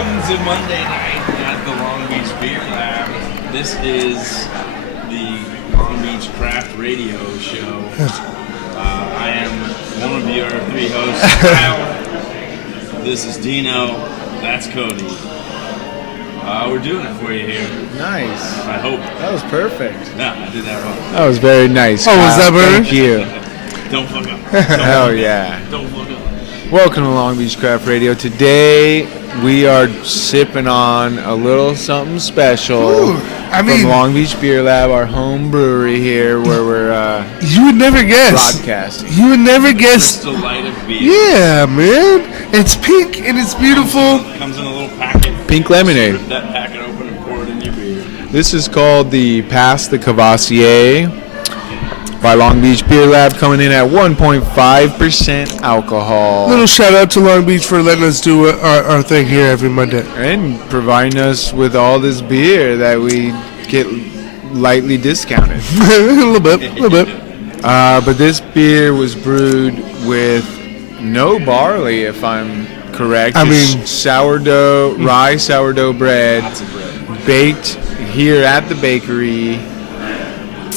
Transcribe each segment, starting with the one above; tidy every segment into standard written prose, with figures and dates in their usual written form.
Welcome to Monday night at the Long Beach Beer Lab. This is the Long Beach Craft Radio Show. I am one of your three hosts, Kyle. This is Dino. That's Cody. We're doing it for you here. Nice. I hope. That was perfect. Yeah, I did that wrong. That was very nice. Oh, was that better? Thank you. Don't fuck up. Hell yeah. Don't fuck up. Welcome to Long Beach Craft Radio. Today we are sipping on a little something special from Long Beach Beer Lab, our home brewery here, where we're you would never guess. broadcasting. You would never guess. Crystal Light of beer. Yeah, man. It's pink and it's beautiful. Comes in a little packet. Pink lemonade. Rip that packet open and pour it in your beer. This is called the Pass the Kvassia by Long Beach Beer Lab, coming in at 1.5% alcohol. Little shout out to Long Beach for letting us do our thing here every Monday. And providing us with all this beer that we get lightly discounted. a little bit. But this beer was brewed with no barley, if I'm correct. I Just mean, sourdough, rye sourdough bread, Lots of bread. baked here at the bakery.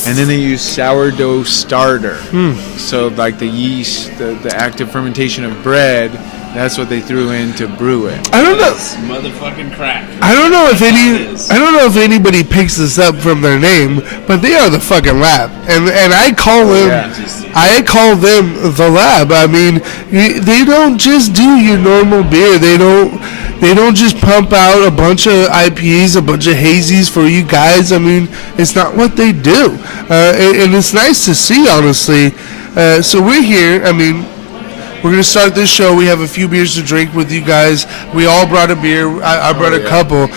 And then they use sourdough starter. So like the yeast, the active fermentation of bread, that's what they threw in to brew it. I don't know. It's motherfucking crack. I don't know if anybody picks this up from their name, but they are the fucking lab, and I call them. Yeah. I call them the lab. I mean, they don't just do your normal beer. They don't just pump out a bunch of IPAs, a bunch of hazies for you guys. I mean, it's not what they do, and it's nice to see, honestly. So we're here. I mean, we're going to start this show. We have a few beers to drink with you guys. We all brought a beer. I brought a couple.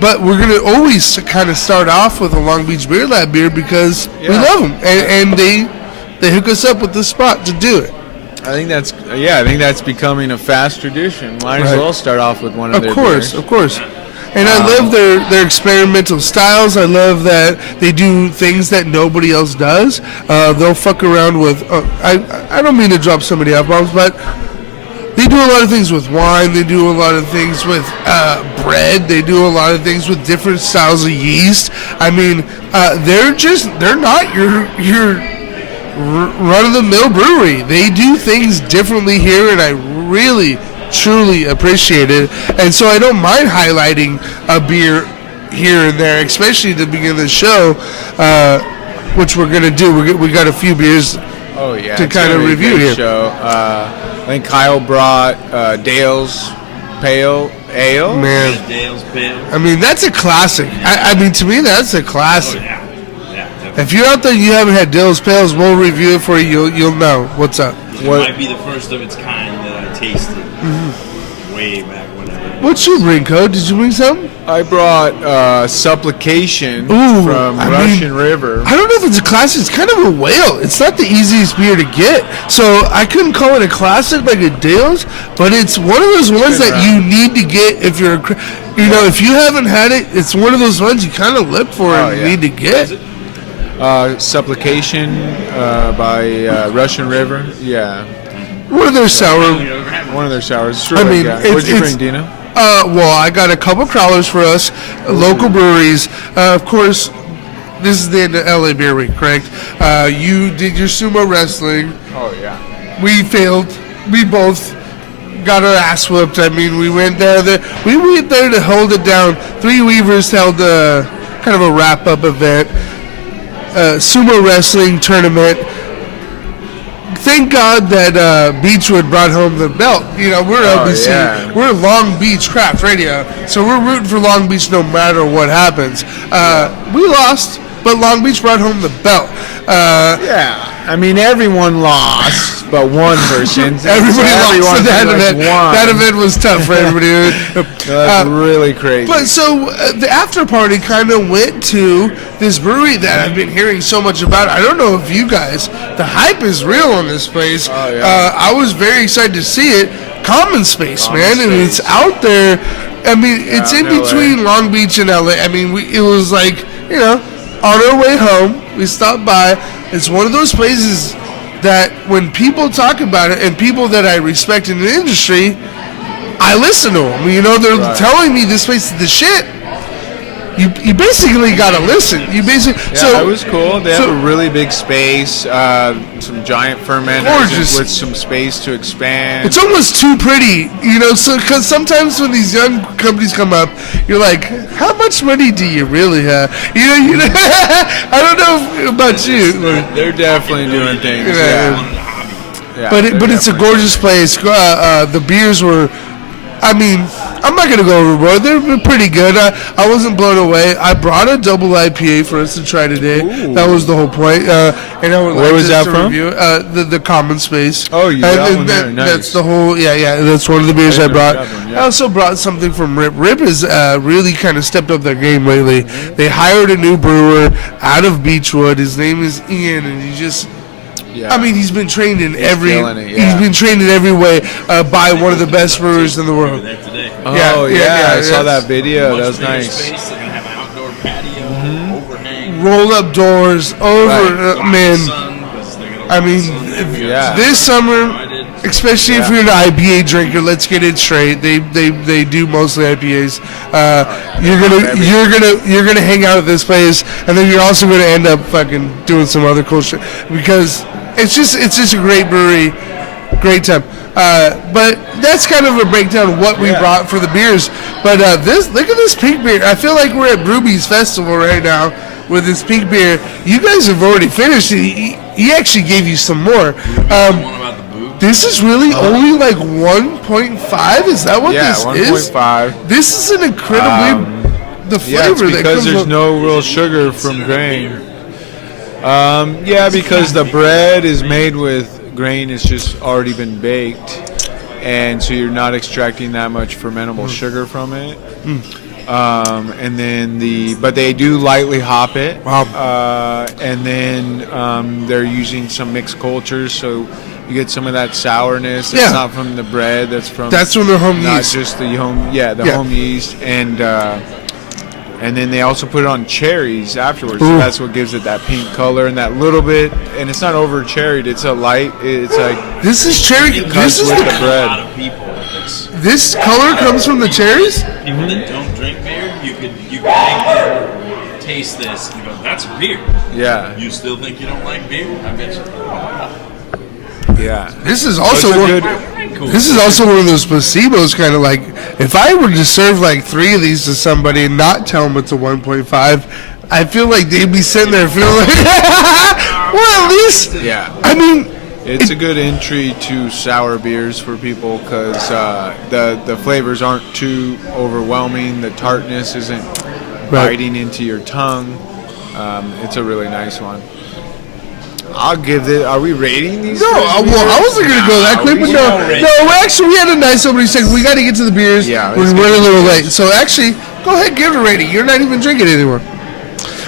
But we're going to always kind of start off with a Long Beach Beer Lab beer because we love them. And they hook us up with this spot to do it. I think that's becoming a fast tradition. Might as well start off with one of their beers. Of course. And I love their experimental styles. I love that they do things that nobody else does. They'll fuck around with. I don't mean to drop somebody F-bombs, but they do a lot of things with wine. They do a lot of things with bread. They do a lot of things with different styles of yeast. I mean, they're not your run-of-the-mill brewery. They do things differently here, and I really, truly appreciate it. And so I don't mind highlighting a beer here and there, especially at the beginning of the show, which we're going to do. We got a few beers to kind of review here. Show. I think Kyle brought Dale's Pale Ale. Man, Dale's Pale. I mean, that's a classic. I mean, to me, that's a classic. Oh, yeah. If you're out there and you haven't had Dale's Pales, we'll review it for you. You'll know what's up. It might be the first of its kind that I tasted way back when. What's your bring, Code? Did you bring something? I brought Supplication from Russian River. I don't know if it's a classic. It's kind of a whale. It's not the easiest beer to get. So I couldn't call it a classic like a Dale's, but it's one of those ones that you need to get if you're, if you haven't had it, it's one of those ones you kind of look for and need to get. Supplication by Russian River. Yeah. One of their sour. One of their sours. I mean, what'd you bring, Dino? Well, I got a couple crawlers for us, local breweries. Of course, this is the end of LA Beer Week, correct? You did your sumo wrestling. Oh, yeah. We failed. We both got our ass whooped. I mean, we went there to hold it down. Three Weavers held kind of a wrap-up event. Sumo wrestling tournament. Thank God that Beechwood brought home the belt. We're LBC. Yeah. We're Long Beach Craft Radio, so we're rooting for Long Beach no matter what happens. We lost, but Long Beach brought home the belt. I mean, everyone lost, but one person. Everybody lost in that event. That event was tough for everybody. That's really crazy. But so the after party kind of went to this brewery that I've been hearing so much about. I don't know if you guys, the hype is real on this place. Oh, yeah. I was very excited to see it. Common Space, man, and it's out there. I mean, it's in between Long Beach and LA. I mean, it was like, on our way home, we stopped by. It's one of those places that when people talk about it, and people that I respect in the industry, I listen to them. You know, they're telling me this place is the shit. You basically gotta listen. You basically that was cool. They have a really big space, some giant fermenters with some space to expand. It's almost too pretty, you know. So because sometimes when these young companies come up, you're like, how much money do you really have? You know. I don't know about you. They're definitely doing things. Yeah. But it's a gorgeous place. The beers were, I mean, I'm not going to go overboard. They're pretty good. I wasn't blown away. I brought a double IPA for us to try today. Ooh. That was the whole point. And I would Where was that from? Review, the Common Space. Oh, you got one there. Nice. That's the whole, that's one of the beers I brought. I also brought something from Rip. Rip has really kind of stepped up their game lately. They hired a new brewer out of Beechwood. His name is Ian, and he just... Yeah. I mean, he's been trained in every. He's been trained in every way by one of the best brewers in the world. I saw that video. That was nice. Space, they're gonna have an outdoor patio, overhang, roll up doors, man. I mean, this summer, especially if you're an IPA drinker, let's get it straight. They do mostly IPAs. You're gonna hang out at this place, and then you're also gonna end up fucking doing some other cool shit because. It's just a great brewery, great time. But that's kind of a breakdown of what we brought for the beers. But look at this pink beer. I feel like we're at Brewbees Festival right now with this pink beer. You guys have already finished it. He actually gave you some more. This is really only like 1.5. Is that what this is? 1.5. This is an incredibly the flavor it's because there's no real sugar from grain. Because the bread is made with grain. It's just already been baked, and so you're not extracting that much fermentable sugar from it. And then but they do lightly hop it. Wow. And then they're using some mixed cultures, so you get some of that sourness. It's not from the bread. That's from their home yeast. Not just the home. Home yeast and then they also put it on cherries afterwards. So that's what gives it that pink color and that little bit. And it's not over cherried. It's a light. It's like this is cherry. This is with the a bread. lot of people with this. This color comes from the cherries. People that don't drink beer, you could make them taste this and go, "That's beer." Yeah. You still think you don't like beer? I bet you. Yeah. This is also This is also one of those placebos, kind of like if I were to serve like 3 of these to somebody and not tell them it's a 1.5, I feel like they'd be sitting there feeling like, well, at least. Yeah. I mean, it's a good entry to sour beers for people because the flavors aren't too overwhelming. The tartness isn't biting into your tongue. It's a really nice one. I'll give it. Are we rating these? No, I wasn't going to go that quick, but no. Actually, we had a nice opening segment. We got to get to the beers. Yeah, we're running a little late. So actually, go ahead, give it a rating. You're not even drinking it anymore.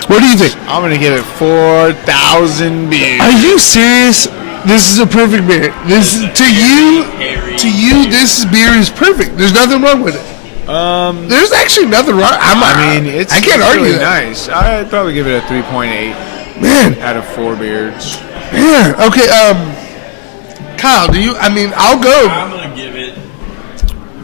What do you think? I'm going to give it 4,000 beers. Are you serious? This is a perfect beer. This to you, this beer is perfect. There's nothing wrong with it. There's actually nothing wrong. I can't argue really that. Nice. I'd probably give it a 3.8. Man, out of 4 beers. Man, okay. Kyle, do you? I mean, I'll go. I'm gonna give it.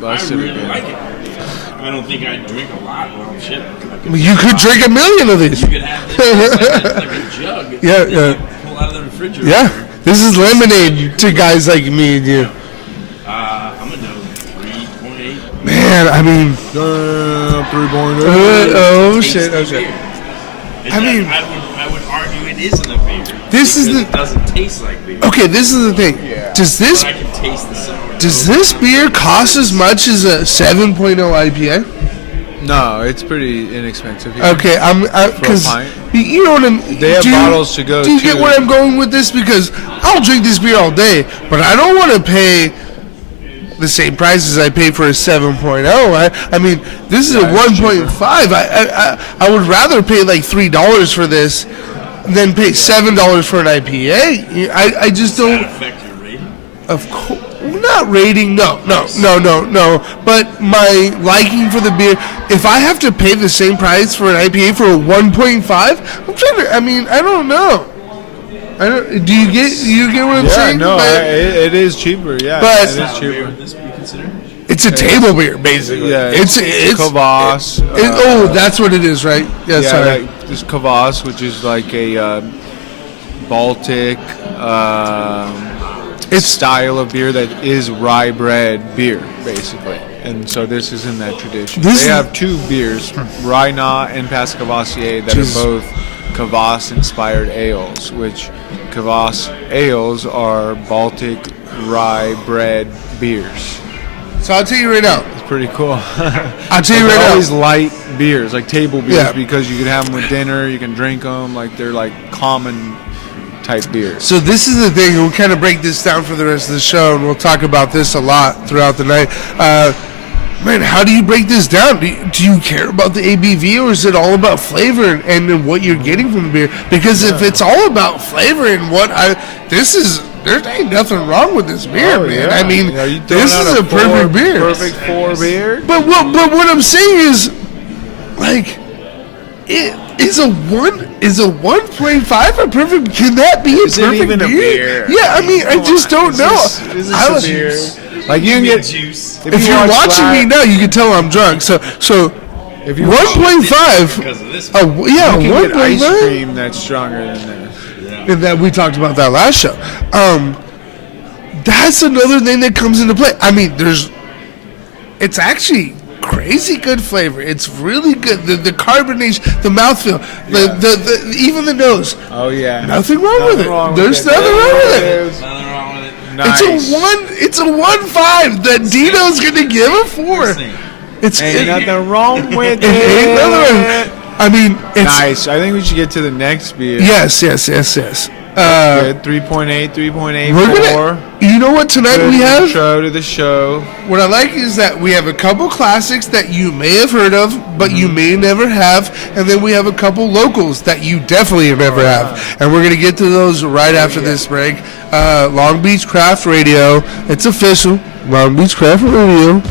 I really like it. I don't think I'd drink a lot. Well, shit. You could drink a million of these. You could have this like a jug. Yeah. Pull out of the refrigerator. Yeah, this is lemonade to guys like me and you. I'm gonna go 3.8. Man, I mean. 3.8. Oh shit! I would argue it isn't a beer. It doesn't taste like beer. Okay, this is the thing. Yeah. Does I can taste the sour. Does this beer cost as much as a 7.0 IPA? No, it's pretty inexpensive here. Okay, because you know what I'm. They have bottles to go. Do you get where I'm going with this? Because I'll drink this beer all day, but I don't want to pay the same price as I pay for a 7.0. I mean, this is a 1.5. I would rather pay like $3 for this than pay $7 for an IPA. I just don't. Does that affect your rating? Of course, not rating. No. But my liking for the beer. If I have to pay the same price for an IPA for a 1.5, I'm trying to. I mean, I don't know. Do you get what I'm saying? Yeah, no, it is cheaper. Yeah, but it is cheaper. Would this be considered? It's a table beer, basically. Yeah, it's Kvass. That's what it is, right? Yeah, sorry. Like, this Kvass, which is like a Baltic style of beer that is rye bread beer, basically. And so this is in that tradition. They have two beers, Rajna and Kvassia, that are both Kvass-inspired ales, which Kvass ales are Baltic rye bread beers. So I'll tell you right now. It's pretty cool. I'll tell you right now. Always light beers, like table beers, because you can have them with dinner, you can drink them, like they're like common type beers. So this is the thing, we'll kind of break this down for the rest of the show, and we'll talk about this a lot throughout the night. Man, how do you break this down? Do you care about the ABV, or is it all about flavor and what you're getting from the beer? Because if it's all about flavor and there ain't nothing wrong with this beer, man. Yeah. I mean, this is a perfect beer. Perfect 4 beer. But what I'm saying is, like, it is a 1.5 a perfect? Can that be a Is it perfect even a beer? Yeah, I mean, I just don't know. Is this a beer? Like you can get juice. If you're watching me now, you can tell I'm drunk. So if you 'Cause of this. 1.5. you can get ice 1.5. cream that's stronger than this. And that we talked about that last show. That's another thing that comes into play. I mean, it's actually crazy good flavor. It's really good. The carbonation, the mouthfeel, the even the nose. Oh yeah. Nothing wrong with it. There's nothing wrong with it. Nothing wrong with it. Nice. It's a 1.5 that Dino's gonna give a 4. Ain't nothing wrong with it. Ain't nothing. I mean, it's Nice. I think we should get to the next beer. Yes. Good. 3.8, 3.8, We're 4. gonna. You know what tonight Good we have? intro to the show. What I like is that we have a couple classics that you may have heard of, but you may never have, and then we have a couple locals that you definitely have never have, and we're gonna get to those right after this break. Long Beach Craft Radio. It's official. Long Beach Craft Radio.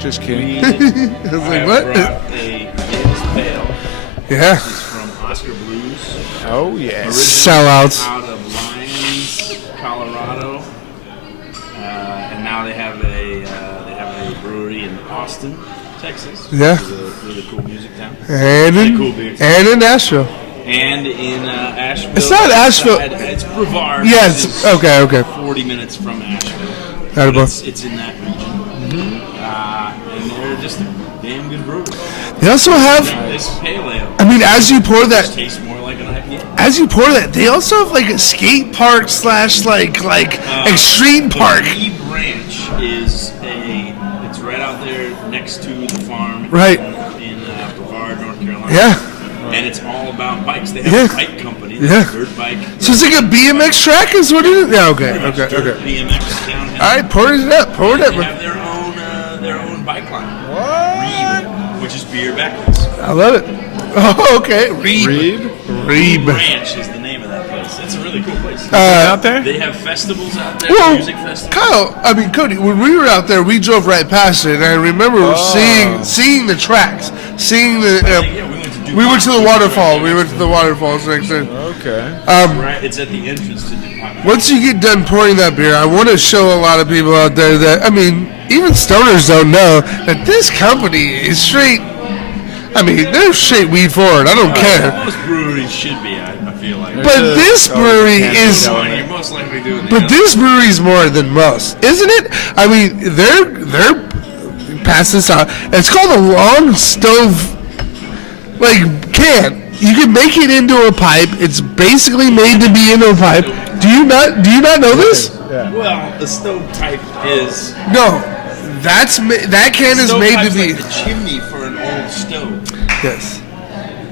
Just kidding. I was like, what? Brought a Guinness Pale. Yeah. It's from Oscar Blues. Oh yeah. Sellouts. Out of Lyons, Colorado, and now they have a brewery in Austin, Texas. Yeah. Which is a really cool music town. And Cool beer. in Nashville. And in Asheville. It's not Asheville. It's Brevard. Yes. Which is Okay. 40 minutes from Asheville. Attaboy. But it's in that region. And they're just a damn good brewery. They also have. This pale ale I mean, as you pour that, tastes more like an IPA. they also have like a skate park / like extreme park. The Reed Ranch it's right out there next to the farm. Right. In Brevard, North Carolina. Yeah. And it's all about bikes. They have Yeah. a bike company. Yeah. Dirt bike. So it's like a BMX track, is what it is. Yeah. Okay. Dirt BMX downhill. All right, pour it up. Pour it They up. have their own bike line. Reed, which is beer backwards. I love it. Oh, okay. Reeb. Ranch is the name of that place. It's a really cool place. Out there? They have festivals out there, Well, music festivals. Cody, when we were out there, we drove right past it, and I remember seeing the tracks, seeing the. We went to the waterfall. We went to the waterfalls next time. Okay. Right, it's at the entrance to DuPont. Once you get done pouring that beer, I want to show a lot of people out there that, I mean, even stoners don't know that this company is straight. I mean, they're straight weed forward. I don't care. Most breweries should be, I feel like. But this brewery is. You're most likely doing But this brewery's more than most, isn't it? I mean, they're pass this out. It's called a long stove, can. You can make it into a pipe. It's basically made to be into a pipe. Do you not know this? Well, the stovepipe is... No, that can is made to be. Like the chimney for an old stove. Yes.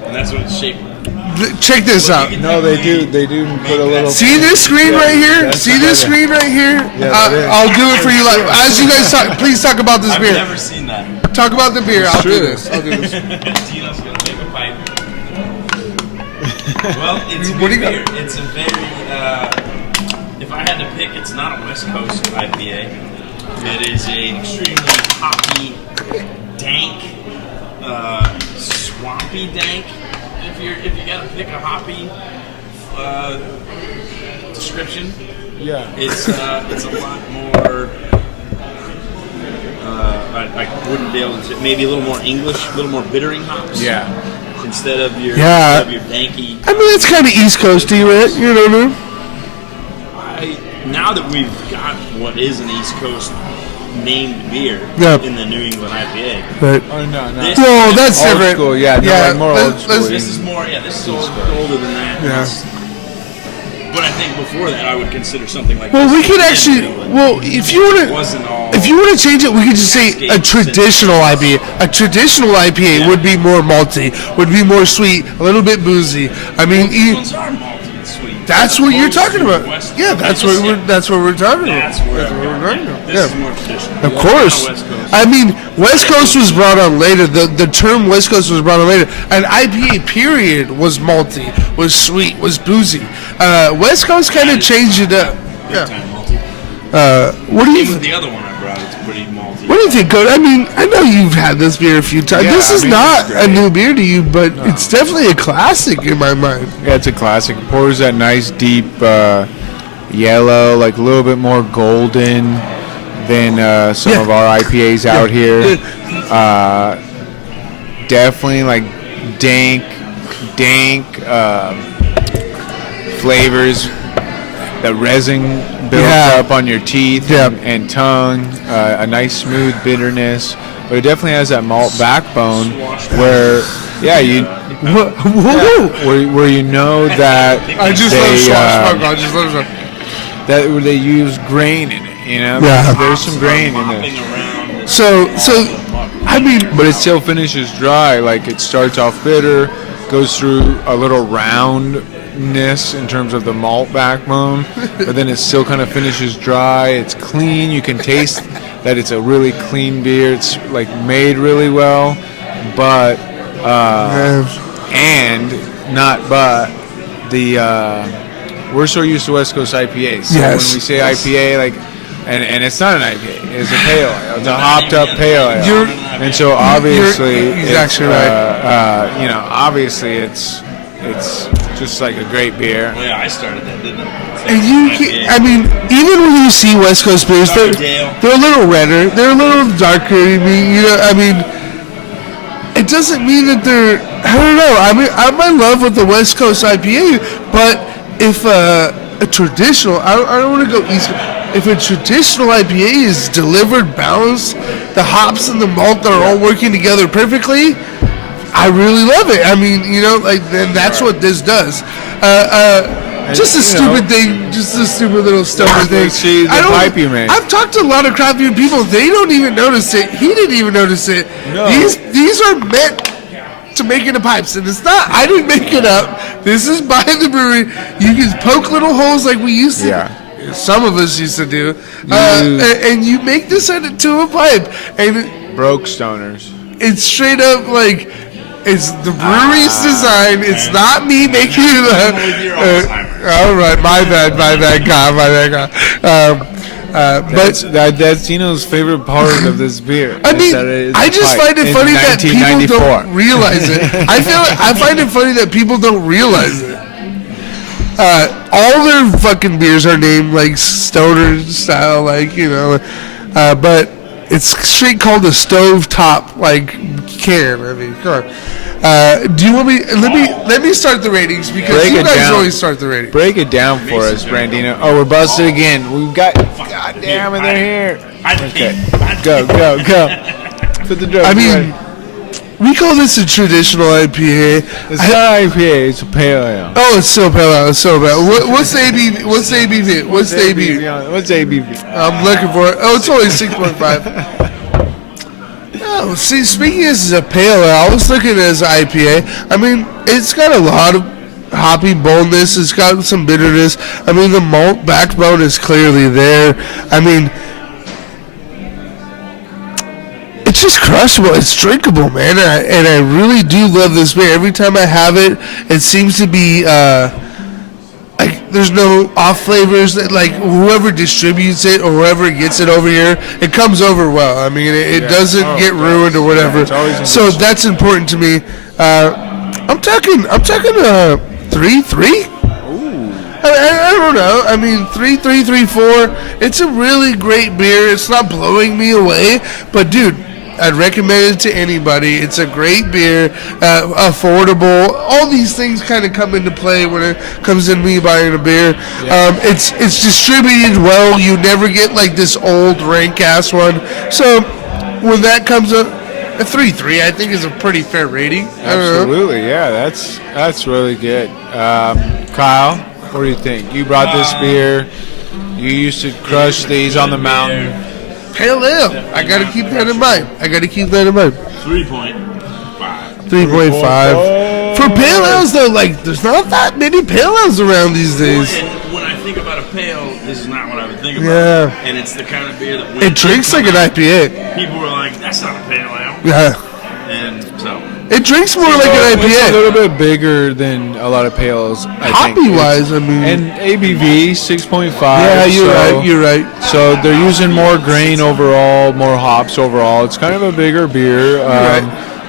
And that's what it's shaped like. check this out. No, they do. They do put a little. See this screen right here? See this screen right here? I'll do it for you. As you guys talk, please talk about this beer. I've never seen that. Talk about the beer. I'll do this. Tino's gonna make a pipe. Well, it's a What do good you beer. It's a very. If I had to pick, it's not a West Coast IPA. It is a extremely hoppy, dank, swampy dank. If you gotta pick a hoppy description, Yeah. it's a lot more. I wouldn't be able to. Maybe a little more English, a little more bittering hops. Yeah. Instead of your danky. I mean, it's kind of East Coasty, right? You know what I mean? Now that we've got what is an East Coast named beer in the New England IPA. But Oh no. well, that's Old different. school, yeah, no, like more old school. This is more, this is older than that. Yeah. But I think before that, I would consider something like Well, this. we could actually. Well, if you want to. Wasn't all. If you want to change it, we could just say a traditional IPA. A traditional IPA would be more malty, would be more sweet, a little bit boozy. I mean, These ones are malty and sweet. that's what you're talking about. West- Yeah, that's what we're talking That's about. where That's we're talking about. This is more traditional. Of course. West Coast. I mean, West Coast was brought on later. The term West Coast was brought on later. An IPA period was malty, was sweet, was boozy. West Coast kind of changed it up. Big time malty. What do you? Even the other one I brought, it's pretty malty. What do you think, Cody? I mean, I know you've had this beer a few times. Yeah, This is I mean, not it's a great. new beer to you, but it's definitely a classic in my mind. Yeah, it's a classic. It pours that nice deep yellow, like a little bit more golden than some of our IPAs out here. Definitely like dank flavors. The resin builds up on your teeth and tongue. A nice smooth bitterness, but it definitely has that malt backbone where, you. Where you know that I just love swashbuckle. I just love that where they use grain in it, you know. Yeah. There's some grain in Hopping it, around. So I mean, but it still finishes dry. Like it starts off bitter, goes through a little roundness in terms of the malt backbone, but then it still kind of finishes dry. It's clean. You can taste that it's a really clean beer. It's like made really well, but we're so used to West Coast IPAs. So when we say IPA, like, and it's not an IPA, it's a pale ale. It's a hopped up pale ale. And so obviously, he's actually right. Obviously it's just like a great beer. Well, yeah, I started that, didn't I? and I mean, even when you see West Coast beers, they're a little redder, they're a little darker. I mean, it doesn't mean that they're. I don't know. I mean, I'm in love with the West Coast IPA, but if a traditional, I don't want to go East. If a traditional IPA is delivered balanced, the hops and the malt are all working together perfectly, I really love it. I mean, then that's what this does. Just a stupid thing, just a stupid little stupid thing. See the pipe you made. I've talked to a lot of craft beer people. They don't even notice it. He didn't even notice it. No. These are meant to make into pipes, and it's not. I didn't make it up. This is by the brewery. You can poke little holes like we used to. Yeah. Some of us used to do, and you make this into a pipe, and Broke stoners. it's straight up like it's the brewery's design. It's not me making it. All right, my bad, God. But That's Tino's favorite part of this beer. I mean, I just find it funny that people don't realize it. I find it funny that people don't realize it. All their fucking beers are named like stoner style, but it's straight called a stove top can. I mean, come on. Do you want me? Let me start the ratings because you guys always start the ratings. Break it down for us, Brandino. Oh, we're busted again. We've got. God damn it, they're here. Okay, go. Put the drug. I mean, we call this a traditional IPA. It's not IPA. It's a pale ale. Oh, it's so pale. It's so bad. What's the ABV? What's the ABV? What's ABV? I'm looking for it. Oh, it's only 6.5. Oh, see, speaking as a pale ale, I was looking at it as an IPA. I mean, it's got a lot of hoppy boldness. It's got some bitterness. I mean, the malt backbone is clearly there. I mean, it's just crushable. It's drinkable, man. And I really do love this beer. Every time I have it, it seems to be like there's no off flavors. That, like whoever distributes it or whoever gets it over here, it comes over well. I mean, it doesn't get ruined or whatever. So that's important to me. I'm talking 3-3. I don't know. I mean, 3-4. It's a really great beer. It's not blowing me away, but dude, I'd recommend it to anybody. It's a great beer, affordable. All these things kind of come into play when it comes to me buying a beer. Yeah. It's distributed well. You never get like this old rank ass one. So when that comes up, a 3-3 I think is a pretty fair rating. Absolutely, yeah. That's really good. Kyle, what do you think? You brought this beer. You used to crush these on the mountain. Pale ale. I got to keep that in mind. 3.5. 3.5. For pale ales, though, like, there's not that many pale ales around these days. Well, and when I think about a pale, this is not what I would think about. Yeah. And it's the kind of beer that when it drinks like an IPA. People were like, that's not a pale ale. Yeah. And so... It drinks more like an IPA. It's a little bit bigger than a lot of pales, I think. Hoppy-wise, I mean... And ABV, 6.5. Yeah, you're right. So they're using more grain overall, more hops overall. It's kind of a bigger beer,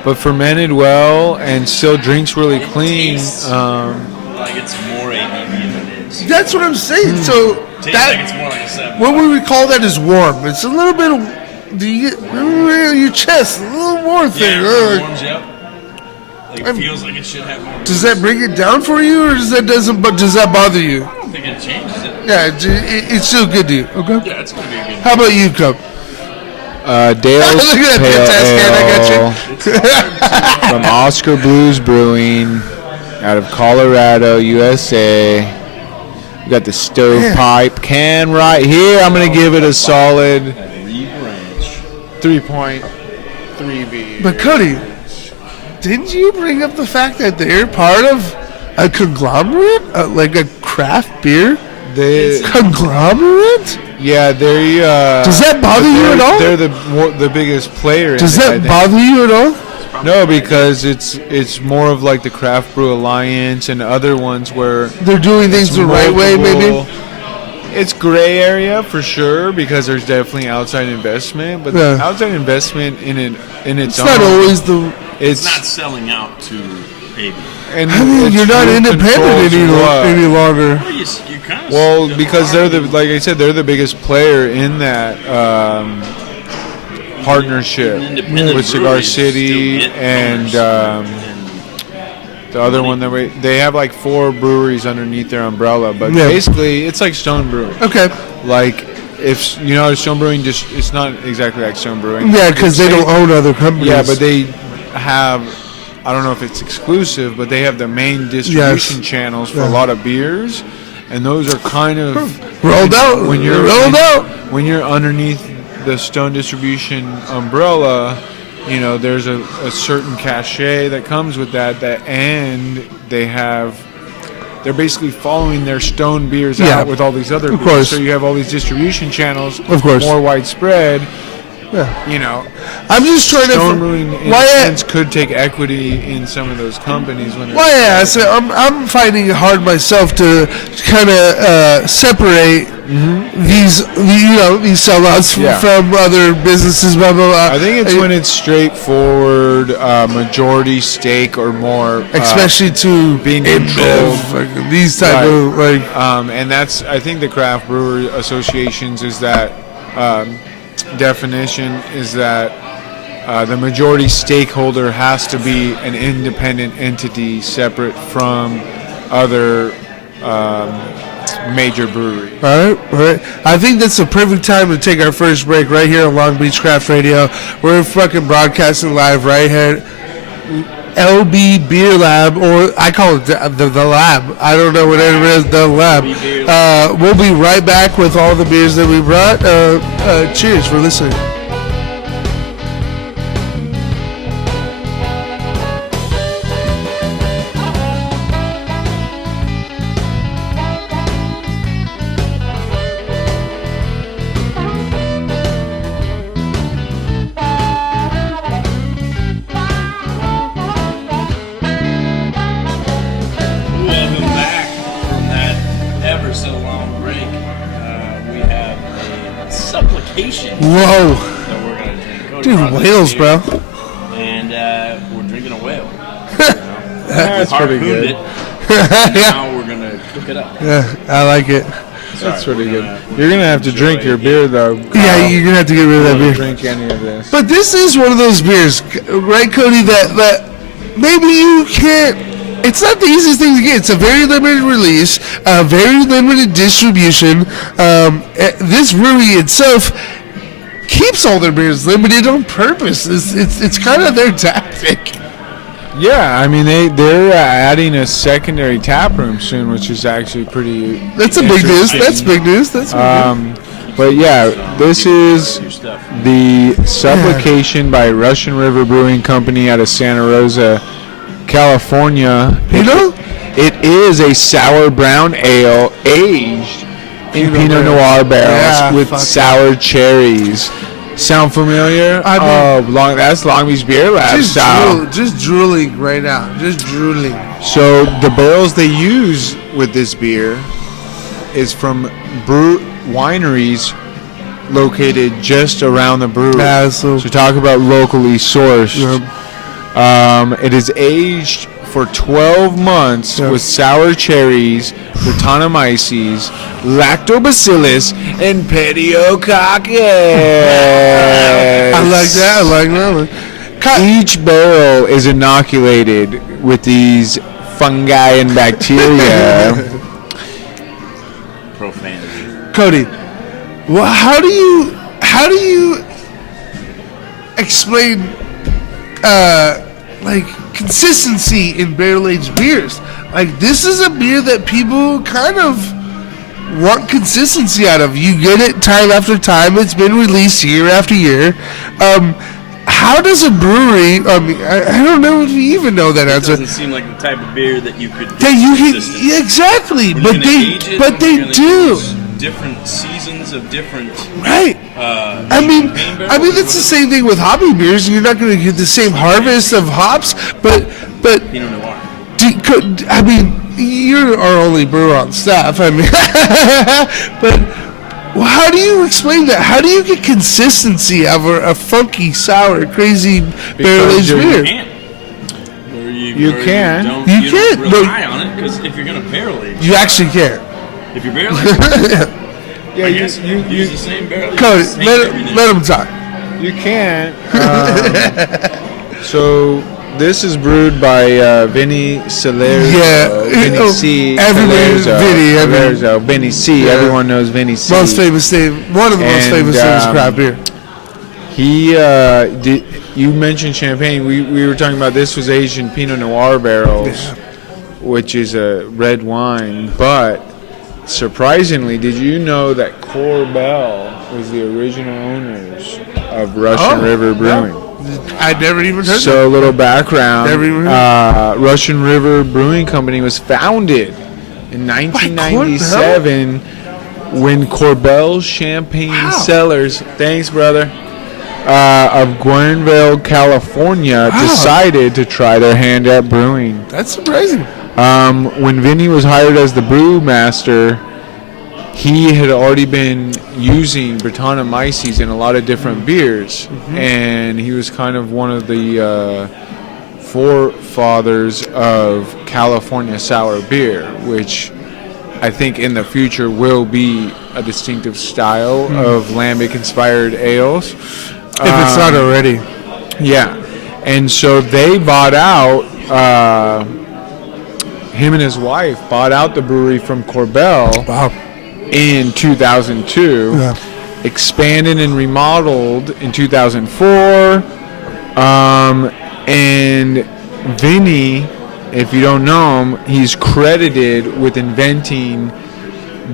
but fermented well and still drinks really clean. Like it's more ABV than it is. That's what I'm saying. So Tastes that, like it's more like a 7. what we would call that is warm. It's a little bit of... Do you get your chest, a little warmth Yeah, there. it warms you up. Like it feels like it should have more. Does that bring it down for you, or does that bother you? I don't think it changes it. Yeah, it's still good to you. Okay. Yeah, it's gonna be a good. How about you, Cup? Dale's Look at that Pale fantastic hand I got you. from Oscar Blues Brewing out of Colorado, USA. We got the stovepipe can right here. I'm going to give it a solid 3.3B. But Cody, didn't you bring up the fact that they're part of a conglomerate, like a craft beer conglomerate? Yeah, they. Does that bother you at all? They're the biggest player. Does that bother you at all? No, because it's more of like the Craft Brew Alliance and other ones where they're doing things the right way, maybe. It's gray area for sure because there's definitely outside investment, but the outside investment in its own, not always the. It's not selling out to maybe. And I mean, you're not independent any longer. Well, because they're like I said, they're the biggest player in that partnership with Cigar City and the other one they have like 4 breweries underneath their umbrella, but basically it's like Stone Brewing. Okay. Like if you know Stone Brewing, just it's not exactly like Stone Brewing. Yeah, because they don't own other companies. Yeah, but they have. I don't know if it's exclusive, but they have the main distribution channels for a lot of beers, and those are kind of rolled out. When you're rolled out, when you're underneath the Stone distribution umbrella, you know there's a certain cachet that comes with that, and they're basically following their Stone beers out with all these other beers. Course. So you have all these distribution channels, of course, more widespread. Yeah. You know, I'm just trying Stone Brewing in a sense could take equity in some of those companies. So I'm finding it hard myself to kind of separate these sellouts from other businesses. Blah blah blah. I think it's when it's straightforward, majority stake or more, especially to being controlled. These type of like, and that's I think the craft brewer associations is that. Definition is that the majority stakeholder has to be an independent entity separate from other major breweries. All right. I think that's the perfect time to take our first break right here on Long Beach Craft Radio. We're fucking broadcasting live right here. LB Beer Lab, or I call it the lab. I don't know what it is, the lab. We'll be right back with all the beers that we brought. Cheers for listening. Supplication. Whoa. That we're gonna drink. Cody Dude, brought this whales, beer, bro. And we're drinking a whale. You know? That's pretty Harpooned good. it, and Yeah. now we're gonna cook it up. Yeah, I like it. That's Sorry, pretty we're good. gonna You're gonna have to enjoy drink your it. beer though. Yeah, you're gonna have to get rid of that Don't beer. drink any of this. But this is one of those beers, right, Cody? That maybe you can't. It's not the easiest thing to get. It's a very limited release, a very limited distribution. This brewery itself keeps all their beers limited on purpose. It's kind of their tactic. Yeah, I mean they're adding a secondary tap room soon, which is actually pretty. That's a big news. interesting. That's big news. That's big news. But yeah, this is Your stuff. the Supplication by Russian River Brewing Company out of Santa Rosa, California. You know? It is a sour brown ale aged in Pinot Noir barrels Yeah, with fuck sour cherries. Sound familiar? I mean- That's Long Beach Beer Lab style. Just drooling right now. Just drooling. So the barrels they use with this beer is from wineries located just around the brewery. Yeah, so- talk about locally sourced. It is aged for 12 months with sour cherries, Brettanomyces, Lactobacillus, and Pediococcus. I like that. I like that. Each barrel is inoculated with these fungi and bacteria. Profanity. Cody, well, how do you explain like consistency in barrel aged beers? Like, this is a beer that people kind of want consistency out of. You get it time after time. It's been released year after year. How does a brewery? I mean, I don't know if you even know that It answer. doesn't seem like the type of beer that you could. That you can, consistent. yeah, exactly, When but you're gonna age it, when they you're gonna do. use different seasons of different. Right. I mean that's the same thing with hoppy beers. You're not going to get the same harvest of hops, but Pinot Noir. I mean, you're our only brewer on staff. I mean, but well, how do you explain that? How do you get consistency out of a funky, sour, crazy barrel-aged you're- beer? You can't. Or You or can. don't, You you can, don't but- rely on it, because if you're gonna barrel age, You actually can't. if you're barrel aging, Yeah, I guess you use the same barrel. Cody, use the same let him talk. You can't. So this is brewed by Vinny Salerzo. Yeah, Vinny C. everybody- Salerzo. Vinny, I mean- Salerzo. Vinny C. Yeah. Everyone knows Vinny C. Most famous name, one of the most And, famous names craft beer. He did. You mentioned champagne. We were talking about this was aged in Pinot Noir barrels, which is a red wine. But surprisingly, did you know that Corbel was the original owners of Russian River Brewing? I never even heard So a little background. Never even heard. Russian River Brewing Company was founded in 1997 when Corbel Champagne Cellars, thanks brother, of Guerneville, California, decided to try their hand at brewing. That's surprising. When Vinny was hired as the brewmaster, he had already been using Brettanomyces in a lot of different beers, and he was kind of one of the forefathers of California sour beer, which I think in the future will be a distinctive style of lambic-inspired ales. If it's not already. Yeah, and so they bought out. Him and his wife bought out the brewery from Corbel Wow. in 2002, Yeah. expanded and remodeled in 2004, and Vinny, if you don't know him, he's credited with inventing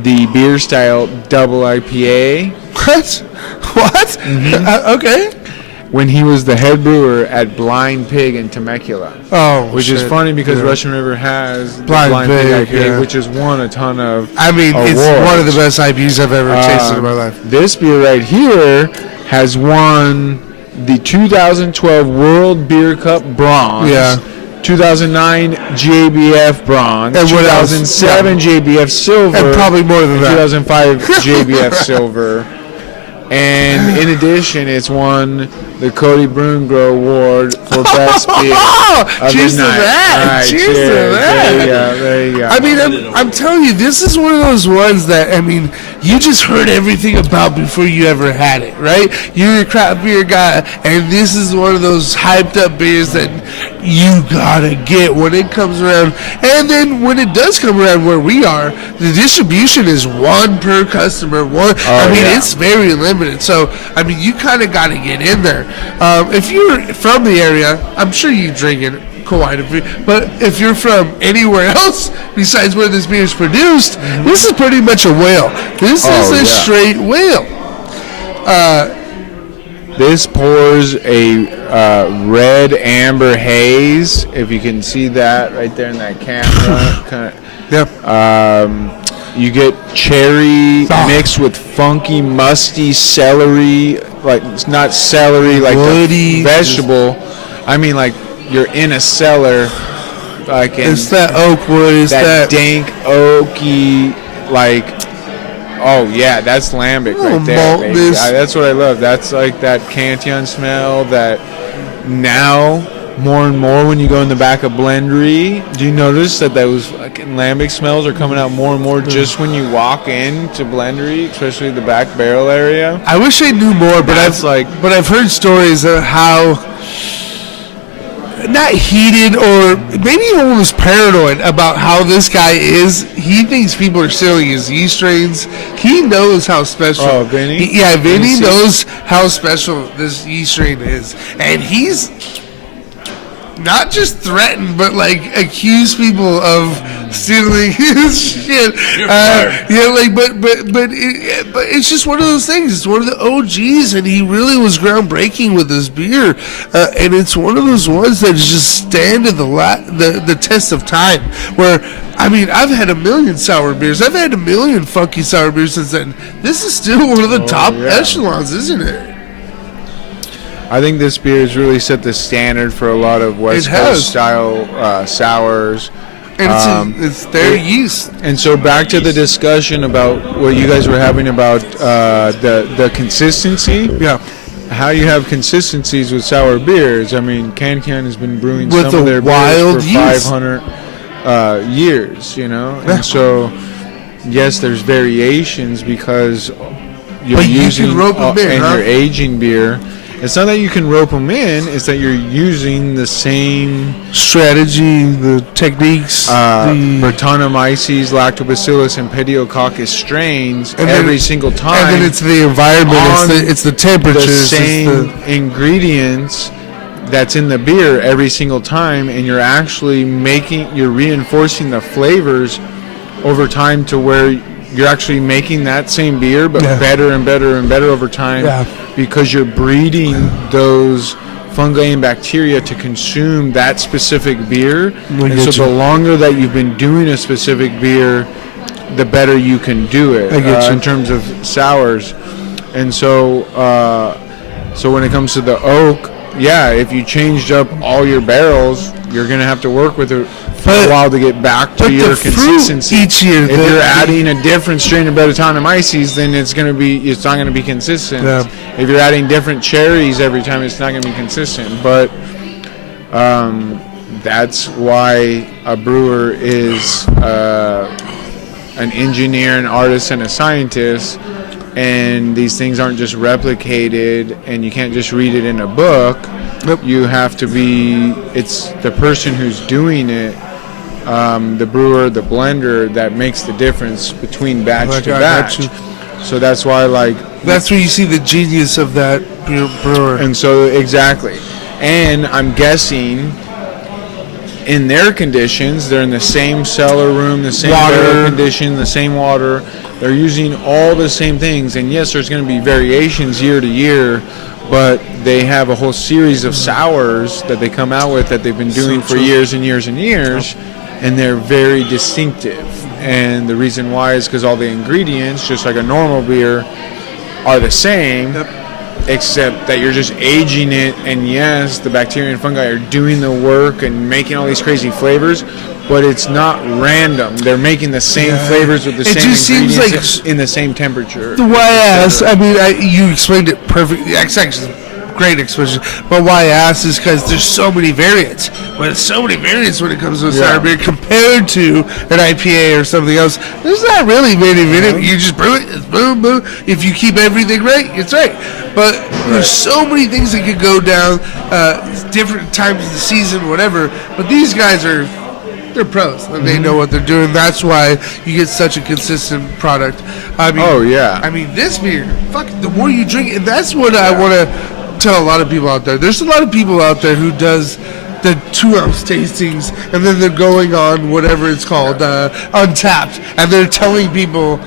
the beer style double IPA What? What? Okay. when he was the head brewer at Blind Pig in Temecula. Oh, Which is funny because Russian River has the Blind Pig, IPA, yeah. which has won a ton of I mean, it's awards. one of the best IPAs I've ever tasted in my life. This beer right here has won the 2012 World Beer Cup Bronze. Yeah. 2009 JBF Bronze. And what else? 2007 JBF Silver. And probably more than and that. 2005 JBF Silver. And in addition, it's won the Cody Brewing Grow Award for Best Beer of Cheers the to night. that. All right, Cheers to that. There you go. There you go. I mean, I'm telling you, this is one of those ones that, I mean, you just heard everything about before you ever had it, right? You're a craft beer guy, and this is one of those hyped up beers that you gotta get when it comes around. And then when it does come around where we are, the distribution is one per customer. It's very limited. So, I mean, you kind of gotta get in there. If you're from the area, I'm sure you drink it. But if you're from anywhere else besides where this beer is produced, this is pretty much a whale. This is a straight whale. This pours a red amber haze. If you can see that right there in that camera. You get cherry mixed with funky, musty celery. Like, it's not celery like woody, the vegetable. I mean, like, you're in a cellar, like it's that oak wood, it's that dank oaky, like, oh yeah, that's lambic right there, baby. That's what I love. That's like that Cantillon smell that now more and more when you go in the back of Blendery. Do you notice that those fucking lambic smells are coming out more and more just when you walk into Blendery, especially the back barrel area? I wish I knew more, but I've heard stories of how not heated or maybe almost paranoid about how this guy is. He thinks people are stealing his yeast strains. He knows how special. Oh, Vinny? Vinny knows how special this yeast strain is. And he's not just threatened, but like accuse people of stealing his shit. But it's just one of those things. It's one of the OGs, and he really was groundbreaking with this beer. And it's one of those ones that just stand to the test of time. Where, I mean, I've had a million sour beers. I've had a million funky sour beers since then. This is still one of the top echelons, isn't it? I think this beer has really set the standard for a lot of West Coast style sours. And it's their yeast. And so back to the discussion about what you guys were having about the consistency. Yeah. How you have consistencies with sour beers. I mean, Can has been brewing with some of their beers for yeast. 500 years, you know? And so, yes, there's variations because you're using you're aging beer. It's not that you can rope them in, it's that you're using the same strategy, the techniques, Brettanomyces, Lactobacillus, and Pediococcus strains every single time. And then it's the environment, it's the temperatures. The same ingredients that's in the beer every single time, and you're actually you're reinforcing the flavors over time to where you're actually making that same beer, but better and better and better over time because you're breeding those fungi and bacteria to consume that specific beer. And so the longer that you've been doing a specific beer, the better you can do it in terms of sours. And so, so when it comes to the oak, if you changed up all your barrels, you're going to have to work with it for a while to get back to your consistency. Each year, if you're adding a different strain of Brettanomyces, then it's not going to be consistent. Yeah. If you're adding different cherries every time, it's not going to be consistent. But that's why a brewer is an engineer, an artist, and a scientist. And these things aren't just replicated, and you can't just read it in a book. Nope. You have to be, it's the person who's doing it, the brewer, the blender, that makes the difference between batch to batch. So that's why, that's where you see the genius of that brewer. And so, exactly. And I'm guessing in their conditions, they're in the same cellar room, the same barrel condition, the same water. They're using all the same things. And yes, there's going to be variations year to year, but they have a whole series of sours that they come out with that they've been doing for years and years and years, and they're very distinctive. And the reason why is because all the ingredients, just like a normal beer, are the same, except that you're just aging it, and yes, the bacteria and fungi are doing the work and making all these crazy flavors, but it's not random. They're making the same flavors with the It same just seems ingredients like in the same temperature. The why I asked, I mean, you explained it perfectly. It's actually great explanation. But why I asked is because there's so many variants. When it's so many variants when it comes to a sour beer compared to an IPA or something else, there's not really many variants. You just brew it, it's boom, boom. If you keep everything right, it's right. But there's so many things that could go down, different times of the season, whatever. But these guys they're pros. And they know what they're doing. That's why you get such a consistent product. I mean, I mean, this beer, fuck, the more you drink, and that's what I want to tell a lot of people out there. There's a lot of people out there who does the 2-ounce tastings, and then they're going on whatever it's called, Untapped, and they're telling people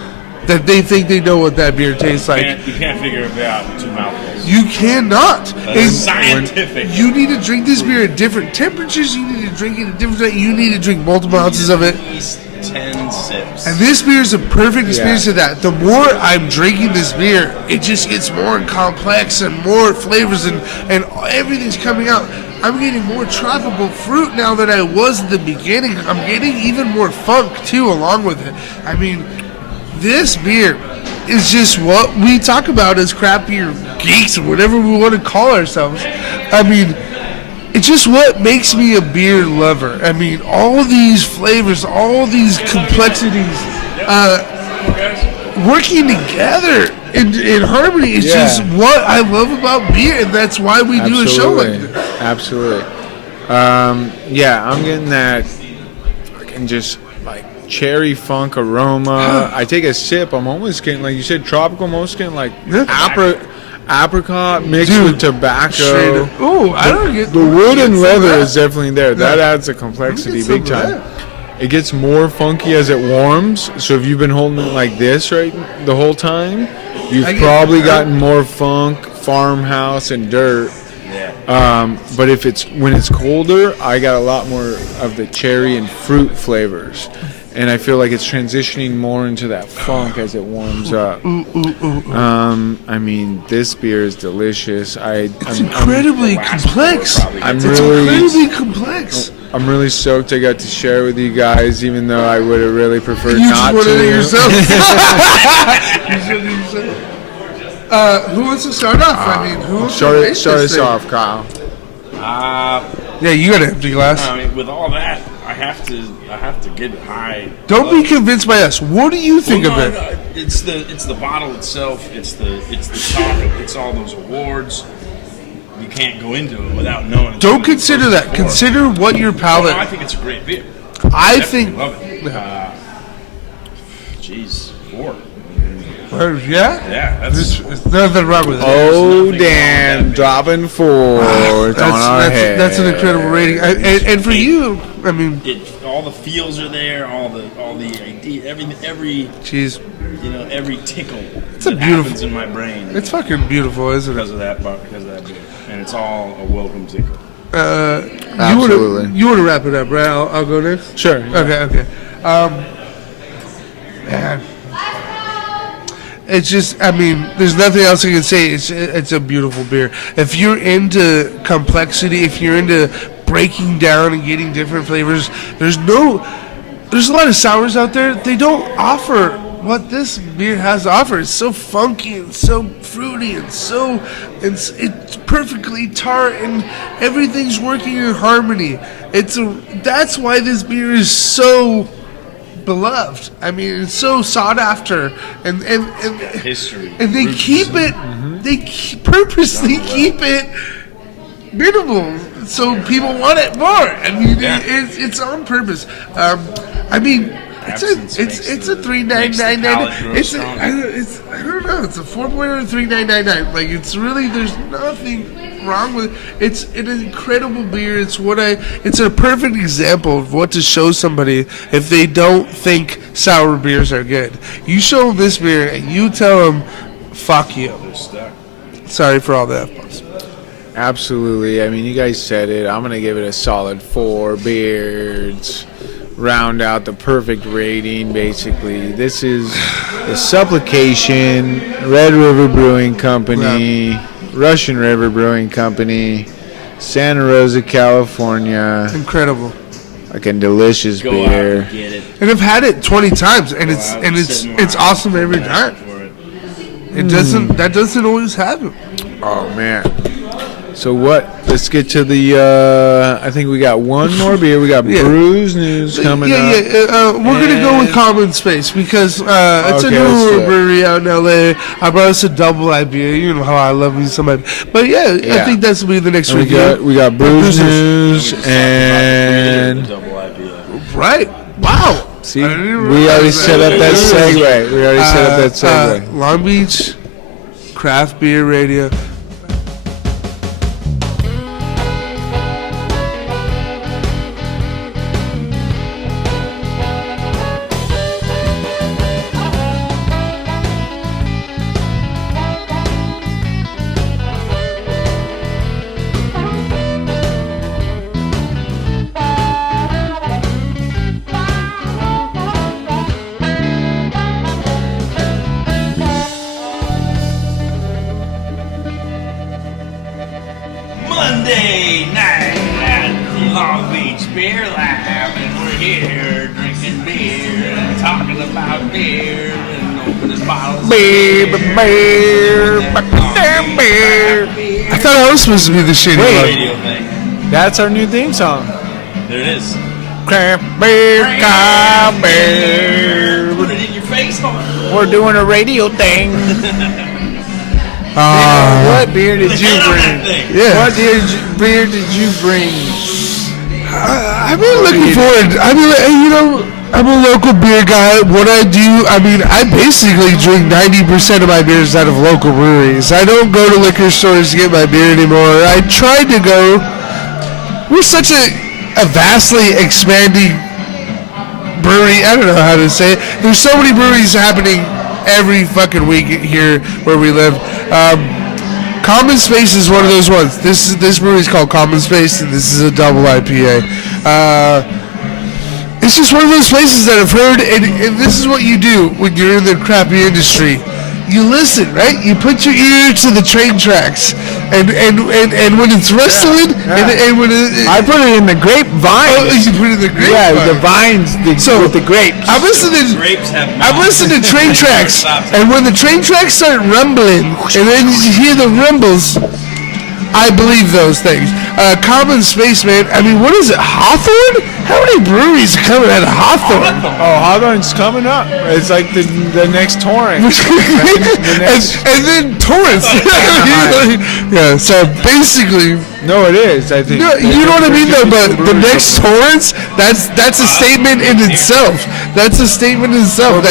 that they think they know what that beer tastes like. You can't figure it out 2 mouthfuls. You cannot. That's scientific. You need to drink this beer at different temperatures. You need to drink it at different times. You need to drink multiple ounces of it. At least 10 sips. And this beer is a perfect experience of that. The more I'm drinking this beer, it just gets more complex and more flavors and everything's coming out. I'm getting more tropical fruit now than I was at the beginning. I'm getting even more funk, too, along with it. I mean, this beer is just what we talk about as craft beer geeks or whatever we want to call ourselves. I mean, it's just what makes me a beer lover. I mean, all these flavors, all these complexities, working together in harmony is just what I love about beer, and that's why we do a show like this. Absolutely. I'm getting that fucking just like cherry funk aroma. I take a sip, I'm almost getting, like you said, tropical. I'm almost getting like apricot mixed with tobacco. Oh, I don't get the wood and leather is definitely there. That adds a complexity big time. It gets more funky as it warms. So if you've been holding it like this the whole time, you've probably gotten more funk, farmhouse, and dirt. But when it's colder, I got a lot more of the cherry and fruit flavors. And I feel like it's transitioning more into that funk as it warms up. I mean, this beer is delicious. It's incredibly complex. It's incredibly complex. I'm really stoked I got to share with you guys, even though I would have really preferred you not just to. You yourself. Who wants to start off? I mean, who wants to start us off, Kyle? Yeah, you got an empty glass. I mean, with all that, I have to get it high. Don't be convinced by us. What do you think of it? No, it's the bottle itself. It's the talk. It's all those awards. You can't go into it without knowing. Don't consider that. Before. Consider what your palate. No, I think it's a great beer. I think. Love it. Jeez, 4. Yeah, that's nothing wrong with it. Oh, damn, dropping 4 on our head. That's an incredible rating. And for you, I mean, all the feels are there, all the idea, every every tickle that happens in my brain. It's fucking beautiful, isn't it? Because of that beer, and it's all a welcome tickle. Absolutely. You want to wrap it up, right? I'll go next. Sure. Yeah. Okay. Man. It's just, I mean, there's nothing else I can say. It's a beautiful beer. If you're into complexity, if you're into breaking down and getting different flavors, there's a lot of sours out there. They don't offer what this beer has to offer. It's so funky and so fruity and it's perfectly tart and everything's working in harmony. That's why this beer is so beloved. I mean, it's so sought after, and history. And they keep it. They purposely keep it minimal, so people want it more. I mean, it's on purpose. I mean, it's a 3.999. It's I don't know. It's a 4.0 or 3.999. Like, it's really, there's nothing wrong with it. It's an incredible beer. It's a perfect example of what to show somebody if they don't think sour beers are good. You show them this beer and you tell them, fuck you. They're stuck. Sorry for all the F-bombs. Absolutely. I mean, you guys said it. I'm going to give it a solid 4 beards. Round out the perfect rating, basically. This is the Supplication, Red River Brewing Company, Russian River Brewing Company, Santa Rosa, California. Incredible. like a delicious Go beer. out and get it. And I've had it 20 times, and Go out and sit in it's line awesome every and time. ask for it. It doesn't that doesn't always happen. Oh man. So what? Let's get to the. I think we got one more beer. We got Yeah. Brews News coming up. We're gonna go with And- Common Space because it's a Okay, let's newer do it. brewery out in LA. I brought us a double IPA. You know how I love me some IPA. But I Yeah. think that's gonna be the next And review. we got Brews News And we just talked about and the double IPA. Right? Wow. see, I didn't we already realize set that. up that segue. We already set up that segue. Long Beach Craft Beer Radio. Monday night at the Long Beach Beer Lab, and we're here drinking beer and talking about beer and opening bottles. Beer, beer, Damn beer. I thought I was supposed to be the shitty one. Radio thing. That's our new theme song. There it is. Craft beer, craft beer. Put it in your face, huh? We're doing a radio thing. What beer did you bring? Yeah. What beer did you bring? I've been looking forward. I mean, I'm a local beer guy. What I do, I basically drink 90% of my beers out of local breweries. I don't go to liquor stores to get my beer anymore. I tried to go. We're such a vastly expanding brewery. I don't know how to say it. There's so many breweries happening every fucking week here where we live. Common Space is one of those ones. This brewery is called Common Space, and this is a double IPA. It's just one of those places that I've heard, and this is what you do when you're in the craft beer industry. You listen, right? You put your ear to the train tracks, and when it's rustling, and when I put it in the grapevine. you put it in the grapevine. Yeah, the vines with the grapes. I'm listening. Grapes have I'm listening to train tracks, and when the train tracks start rumbling, and then you hear the rumbles, I believe those things. Common Space, man. I mean, what is it? Hawthorne? How many breweries are coming out of Hawthorne? Oh, Hawthorne's coming up. It's like the next touring. and then Torrance. Yeah. So basically, No, it is. I think. no, you know what I mean, though. But the next Torrance, that's a statement in itself. That's a statement in itself.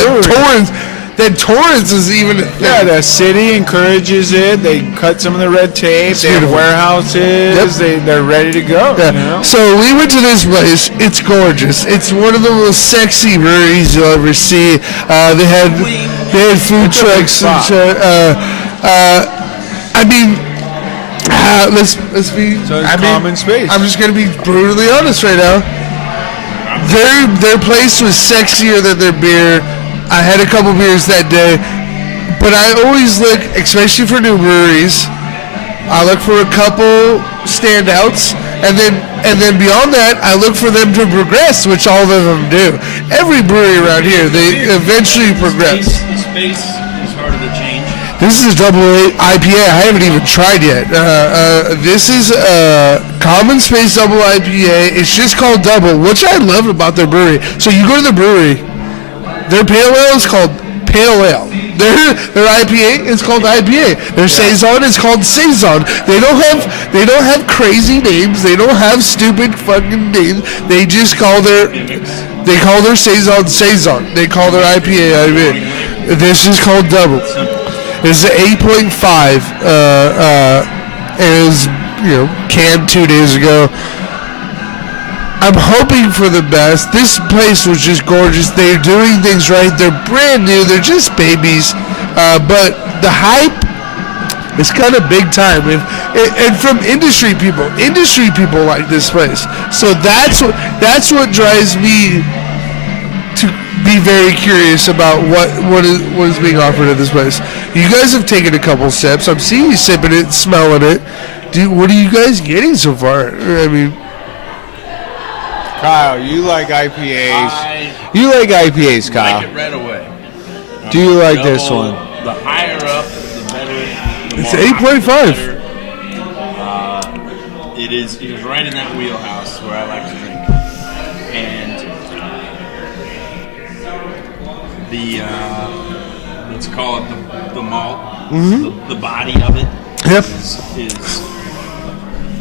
That Torrance is even a thing. Yeah, the city encourages it. They cut some of the red tape. They have beautiful. warehouses. They're ready to go. Yeah. You know? So we went to this place. It's gorgeous. It's one of the most sexy breweries you'll ever see. They had food trucks and shit. Let's be. So it's Common Space. I'm just gonna be brutally honest right now. Their place was sexier than their beer. I had a couple beers that day, but I always look, especially for new breweries, I look for a couple standouts, and then beyond that, I look for them to progress, which all of them do. Every brewery around here, they eventually progress. Space is harder to change. This is a double IPA. I haven't even tried yet. This is a Common Space double IPA. It's just called double, which I love about their brewery. So you go to the brewery, their pale ale is called pale ale. Their IPA is called IPA. Their saison is called saison. They don't have crazy names. They don't have stupid fucking names. They just call their saison saison. They call their IPA IPA. This is called double. This is 8.5. It was canned 2 days ago. I'm hoping for the best. This place was just gorgeous. They're doing things right. They're brand new. They're just babies. But the hype is kind of big time. And from industry people like this place. So that's what drives me to be very curious about what is being offered at this place. You guys have taken a couple sips. I'm seeing you sipping it, smelling it. What are you guys getting so far? I mean... Kyle, you like IPAs. I You like IPAs, Kyle. like it right away. Do you like this Double, one? The higher up, the better. The It's more 8.5. better. It is right in that wheelhouse where I like to drink. And the let's call it the malt, the body of it Yep. is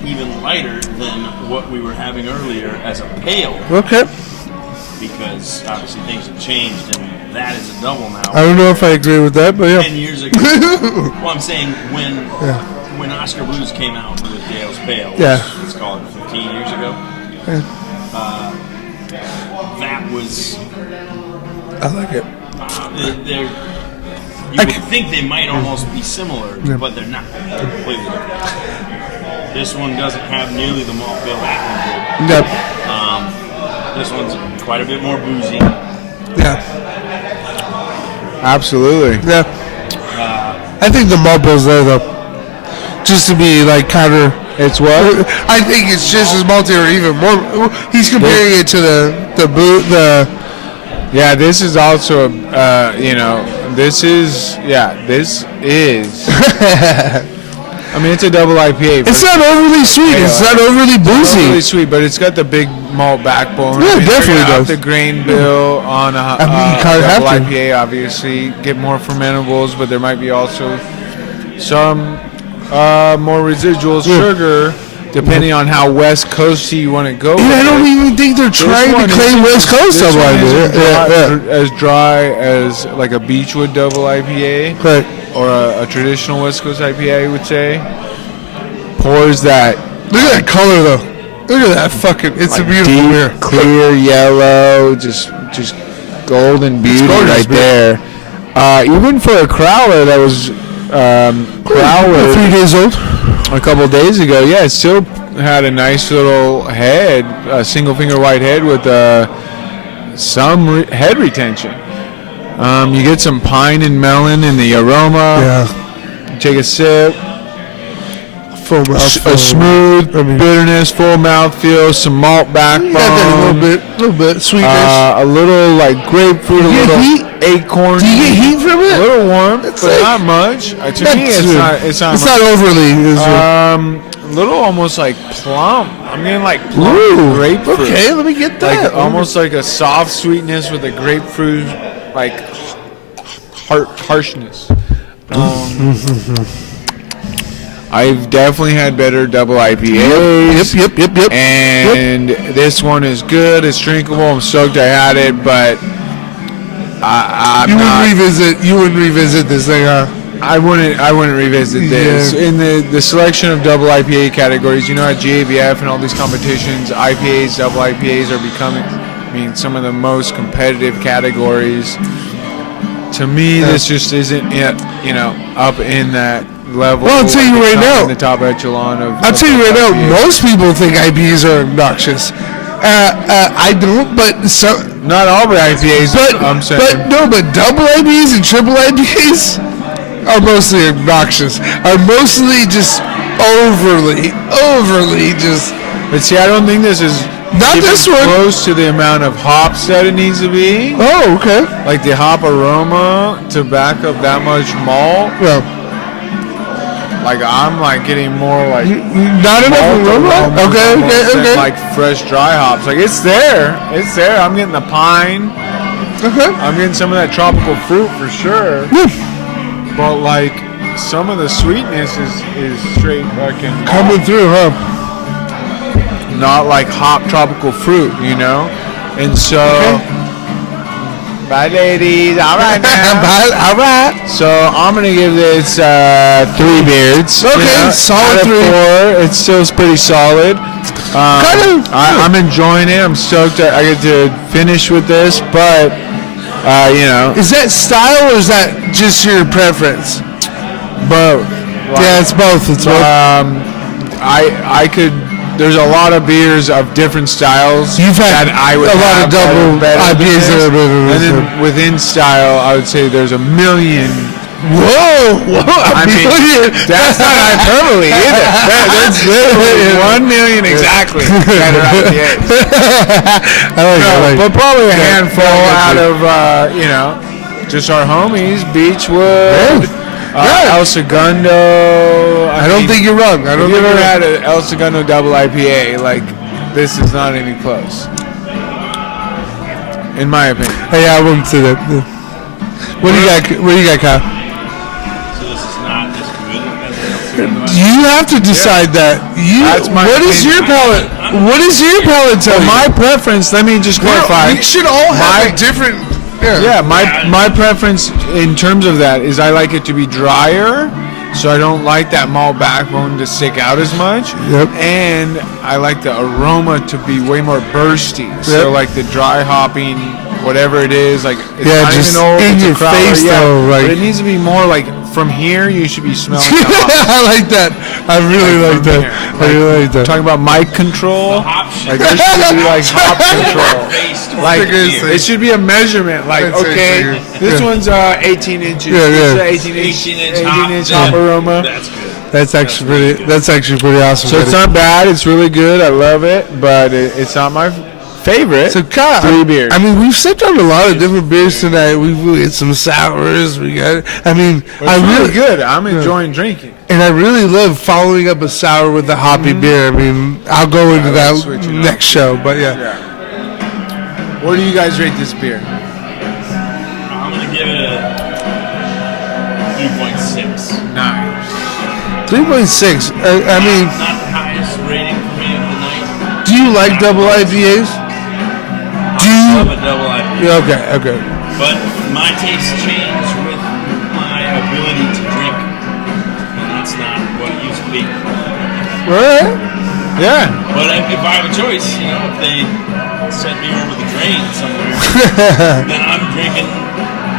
even lighter than what we were having earlier as a pale, Okay. because obviously things have changed and that is a double now. I don't know if I agree with that, but 10 yeah. years ago. Well, I'm saying when Oscar Blues came out with Dale's Pale, Yeah. let's call it 15 years ago, that was, I like it. you would think they might almost be similar, but they're not. They're completely different. This one doesn't have nearly the malt bill that one Yep. did. This one's quite a bit more boozy. Yeah. Absolutely. Yeah. I think the malt bill's there though. Just to be like counter. It's what? I think it's just as malty or even more. He's comparing it to the Yeah, this is also this is. I mean, it's a double IPA. It's not overly sweet. It's not overly It's really boozy. sweet, but it's got the big malt backbone. Yeah, it definitely Up does. the grain bill on a kinda have double to. IPA, obviously. Get more fermentables, but there might be also some more residual sugar, depending on how West Coasty you want to go. And I with don't it. even think they're trying one to claim isn't- West Coast this double one IPA. isn't Yeah, as dry as like a Beechwood double IPA. Right. Or a traditional West Coast IPA, I would say. Pours that Look at that color though. Look at that fucking. It's a beautiful deep, beer. clear yellow, just golden beauty gorgeous right beer. there. Even for a crowler that was crowler 3 days old. a couple days ago, yeah, it still had a nice little head, a single finger white head with some head retention. You get some pine and melon in the aroma. Yeah. Take a sip. Full mouth. A smooth bitterness, full mouthfeel, some malt backbone. Yeah, a little bit sweetness. A little like grapefruit, a you get little heat? acorn. Do you get heat from A it? little warm, It's but like- not much. To me, it's not. It's not. It's much. not overly. Is it? A little almost like plum. I'm getting like plum Ooh, grapefruit. okay, let me get that. Like almost like a soft sweetness with a grapefruit, like harshness. I've definitely had better double IPAs. Yep. And this one is good. It's drinkable. I'm stoked I had it, but You wouldn't revisit this thing, huh? I wouldn't revisit this. Yeah. In the selection of double IPA categories, at GABF and all these competitions, IPAs, double IPAs are becoming, some of the most competitive categories. To me, this just isn't it, up in that level. Well, I'll tell you right now. in the top echelon of. I'll tell you right now, most people think IPAs are obnoxious. I don't, but some. Not all the IPAs. I'm saying. But double IPAs and triple IPAs are mostly obnoxious. Are mostly just overly just. But see, I don't think this is Not even this one. close to the amount of hops that it needs to be. Oh, okay. Like the hop aroma to back up that much malt. Well, Like I'm getting more like not enough malt aroma. Okay. than like fresh dry hops. Like it's there. I'm getting the pine. Okay. I'm getting some of that tropical fruit for sure. But like some of the sweetness is straight fucking Coming through, huh? not like hop tropical fruit, And so bye ladies, all right now. All right. So I'm gonna give this 3 beards. Okay, solid out of 3. 4. It's still pretty solid. I'm enjoying it. I'm stoked that I get to finish with this, but Is that style or is that just your preference? both. Yeah, it's both. It's both. I could. There's a lot of beers of different styles. You've had that I would a lot of have double better than IPAs that this. are better than And this. then within style, I would say there's a million Whoa! I mean, that's not hyperbole either. That's literally 1 million exactly. Better IPAs. I like But probably a handful out of, just our homies, Beechwood, El Segundo. I don't think you're wrong. I don't If you think ever you're had an El Segundo double IPA, like, this is not even close. In my opinion. Hey, I wouldn't say that. What do you got, Kyle? So this is not as good as You have to decide that. That's my What is your opinion. palate? What is your palate tell you? My preference, let me just clarify. We should all have a different. Yeah, my preference in terms of that is I like it to be drier, so I don't like that malt backbone to stick out as much. Yep. And I like the aroma to be way more bursty. So Yep. like the dry hopping, whatever it is, like it's not just even old, in it's your a crowler, face though, like. but it needs to be more like from here you should be smelling the hops. I like that. I really like from that. here. I really like that. Talking about mic control, hop shit. like there should be like hop control. Like Figures, it should be a measurement. Like That's okay, right, this yeah. one's 18 inches. Yeah, This yeah. is 18 inch hop. hop aroma. That's good. That's actually pretty awesome. So it's not bad. It's really good. I love it, but it's not my favorite. So Kyle, 3 beers. I mean, we've sipped on a lot of different beers tonight. We had some sours. We got. I mean, It's really good. I'm enjoying drinking. And I really love following up a sour with a hoppy beer. I mean, I'll go into that switching up. next show, but yeah. What do you guys rate this beer? I'm gonna give it a 3.6. Nice. 3.6. I mean, Not the highest rating for me of the night. do you like double IPAs? I love a double IPA. Yeah, okay. But my tastes change with my ability to drink. And that's not what it used to be. All right. Yeah. But if I have a choice, if they send me over the drain somewhere, then I'm drinking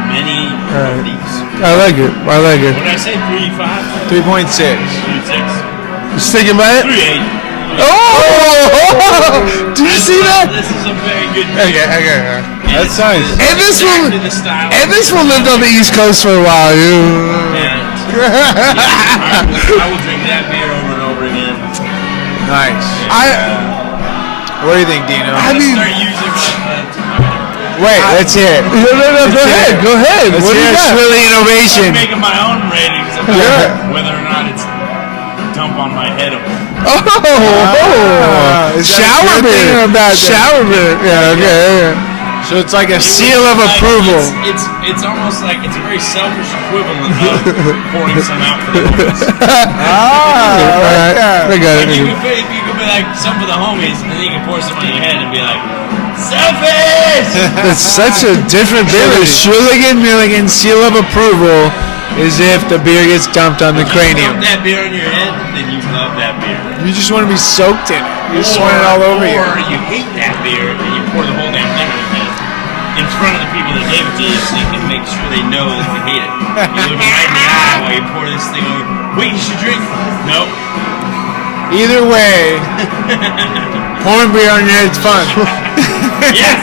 many of these. I like it. What did I say? 3.5? 3.6. 3.6? Sticking by it? 3.8. Oh! Did you see that? This is a very good Okay. And That's it's- nice. it's And this exactly one- the style And this one lived on the East Coast for a while. And I will drink that beer over and over again. Nice. What do you think, Dino? I mean- Start using Wait, let's hear it. No, go ahead. Go ahead. Let's What do hear you got? Swilly Innovation. making my own ratings about Yeah. whether or not it's dump on my head. Oh, Is that shower a good thing or beer. a bad thing? Shower beer. Yeah, okay. So it's like a seal of Like, approval. It's almost like it's a very selfish equivalent of pouring some out for the homies. All right. I got Like you it. could be like some for the homies, and then you can pour some on your head and be like, selfish! That's such a different So beer. the Shulligan Milligan seal of approval is if the beer gets dumped on the Dump cranium. that beer on your head, then you love that beer. You just want to be soaked in it. You just want it all over you. Or you hate that beer, and you pour the whole damn thing on your head in front of the people that gave it to you, so you can make sure they know that you hate it. You look them right in the eye while you pour this thing over. Wait, you should drink. Nope. Either way, pouring beer on your head is fun. Yes.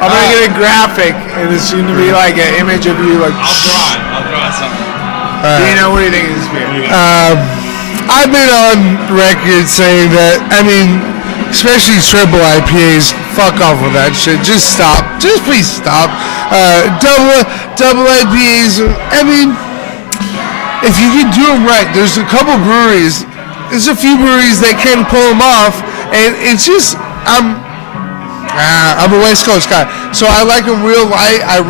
I'm gonna get a graphic, and it's going to be like an image of you, like. I'll draw it. I'll draw something. Dino, what do you think of this beer? I've been on record saying that, I mean, especially triple IPAs, fuck off with that shit. Just stop. Just please stop. Double IPAs, I mean, if you can do them right, there's a couple breweries, there's a few breweries that can pull them off, and it's just, I'm a West Coast guy, so I like them real light. I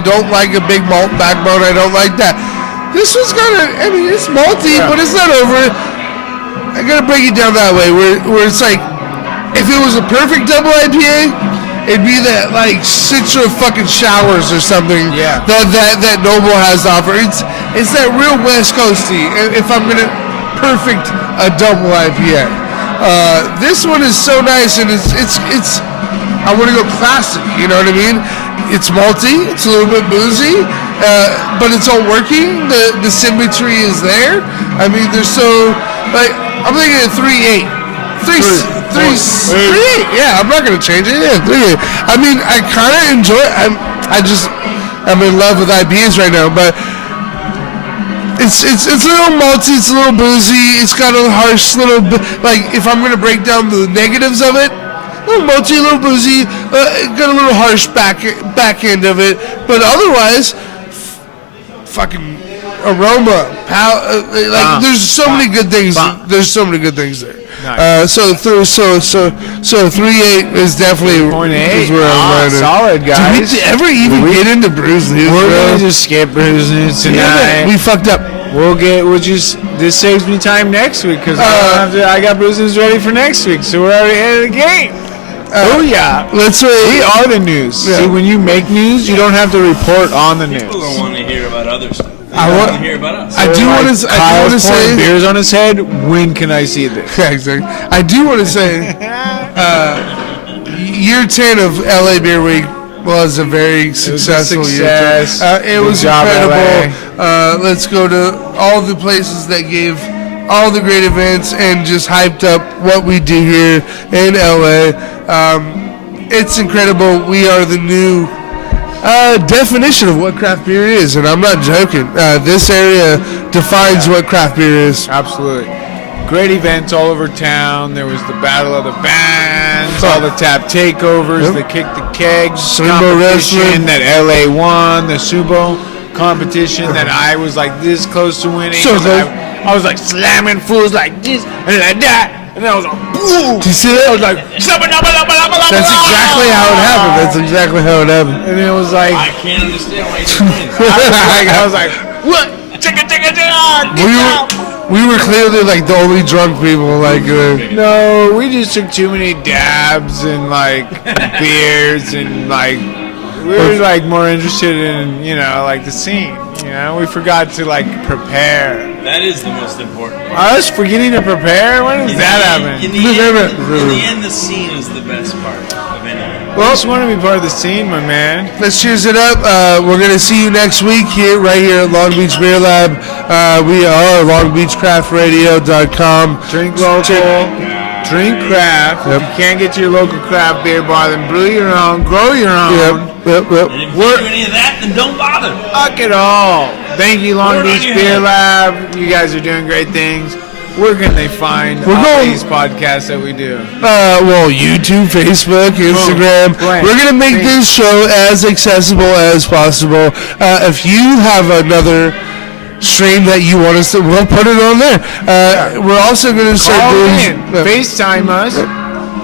don't like a big malt backbone. I don't like that. This one's it's malty, but it's not over. I gotta break it down that way, where it's like, if it was a perfect double IPA, it'd be that like Citra fucking Showers or something. Yeah. That Noble has to offer. It's that real West Coasty. If I'm gonna perfect a double IPA, this one is so nice, and it's. I want to go classic. You know what I mean? It's malty. It's a little bit boozy, but it's all working. The symmetry is there. I mean, they're so like. I'm thinking of 3.8. 3.8. Yeah, I'm not gonna change it. Yeah, 3.8. I mean, I kind of enjoy it. I'm in love with IPAs right now, but it's a little malty, it's a little boozy, it's got a harsh little bit, like if I'm gonna break down the negatives of it, a little malty, a little boozy, got a little harsh back end of it, but otherwise, fucking aroma, there's so many good things. There's so many good things there. Nice. So 3.8 is definitely 3.8. is where I'm landing. Solid, guys. Did we ever even get into brews news? We're bro? gonna just skip brews news tonight. We fucked up. This saves me time next week because I got brews news ready for next week, so we're already ahead of the game. Oh yeah, Let's we are the news. Yeah. See, when you make news, you don't have to report on the news. People don't want to hear about other stuff. They I want want- to hear about us. I do want to. I do want to say. beers on his head. When can I see this? Yeah, exactly. I do want to say. Year 10 of LA Beer Week was a very successful year. It was job, incredible. Let's go to all the places that gave all the great events and just hyped up what we do here in LA. It's incredible. We are the new definition of what craft beer is, and I'm not joking. This area defines what craft beer is. Absolutely. Great events all over town. There was the Battle of the Bands, all the tap takeovers, the Kick the Kegs Sumo competition wrestling. that LA won, the Sumo competition that I was like this close to winning. So good. I was like slamming fools like this and like that. And then I was like, boom! Do you see that? I was like, That's exactly how it happened. That's exactly how it happened. And it was like, I can't understand why you're doing I was like, what? Chicka, chicka, chicka! We were clearly like the only drunk people. Like, No, we just took too many dabs and like beers and like we were like more interested in like the scene. We forgot to like prepare. That is the most important part. Us forgetting to prepare? When does that happen? In the end, the scene is the best part of anything. Well, I just want to be part of the scene, my man. let's cheers it up. We're gonna see you next week right here at Long Beach Beer Lab. We are longbeachcraftradio.com. Drink local, drink craft. Yep. If you can't get to your local craft beer bar, then brew your own, grow your own. Yep. And if you do any of that, then don't bother. Fuck it all. Thank you, Long Word on Beach your Beer head. Lab. You guys are doing great things. Where can they find We're all going- these podcasts that we do? Well, YouTube, Facebook, Instagram. Right. We're gonna make this show as accessible as possible. If you have another stream that you want us to, we'll put it on there. We're also gonna start Call doing. in, FaceTime us,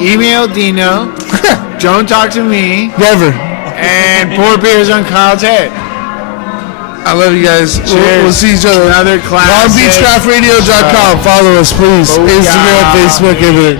email Dino, don't talk to me, Never. and pour beers on Kyle's head. I love you guys. We'll Cheers. see each other. Another classic. LongBeachCraftRadio.com. Follow us, please. Booyah. Instagram, Facebook, everything.